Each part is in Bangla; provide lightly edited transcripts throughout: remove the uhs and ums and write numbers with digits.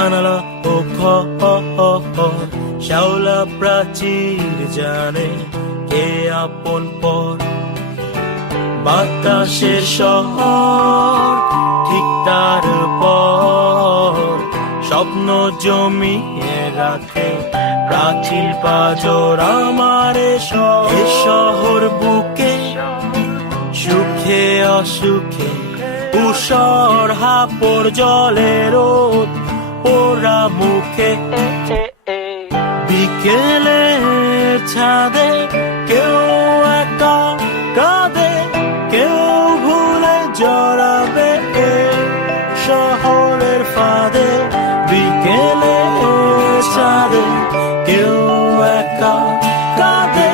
জানালা ও ঘর, শ্যাওলা প্রাচীর জানে কে আপন পর। বাতাসের শহর ঠিক তার পর, স্বপ্ন জমিয়ে রাখে প্রাচীর পাজর আমার এ শহর বুকে, সুখে অসুখে উষর হাপর জলে রোদ পোড়া মুখে। বিকেলে ছাদে কেউ একা কাঁদে, কেউ ভুলে জড়াবে শহরের ফাঁদে। বিকেলে ছাদে কেউ একা কাঁদে,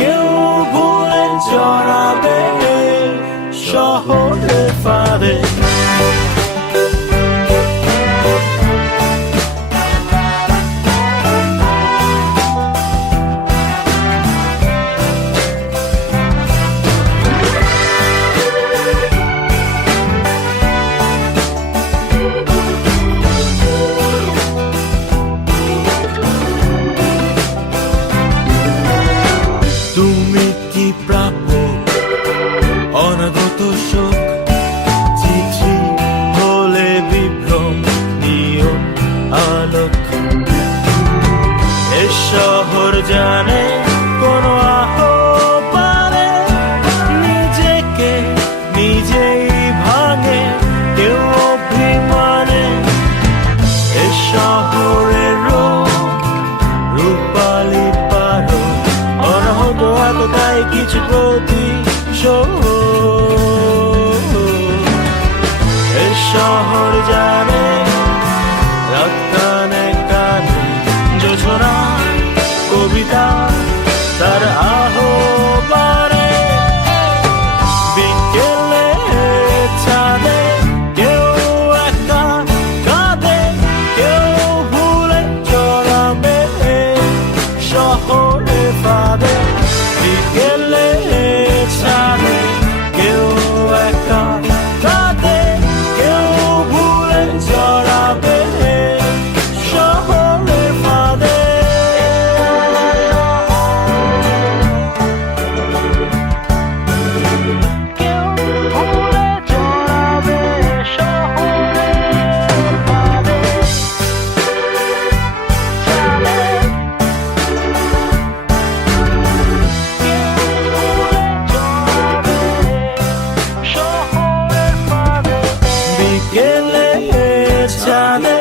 কেউ ভুলে জড়াবে শহরের ফাঁদে। তুমি কি প্রাপ্য অনাগত শোক, চিঠি হলে বিভ্রম নিও আলোক। এ শহর জানে কোন আহ্বানে নিজেকে নিজেই ভাঙে কেউ অভিমানে। এ শহরের রূপালি পারো অনাহত এতটাই কিছু প্রতিশোধ। এ শহর জানে রাত কানে কানে জোছনা কবিতা তার আহ্বানে। বিকেলে ছাদে কেউ একা কাঁদে, কেউ ভুলে জড়াবে শহরের ফাঁদে। বিকেলে ছাদে কেউ একা কাঁদে, কেউ ভুলে জড়াবে শহরের ফাঁদে। কেউ ভুলে জড়াবে শহরের ফাঁদে। বিকেলে ছাদে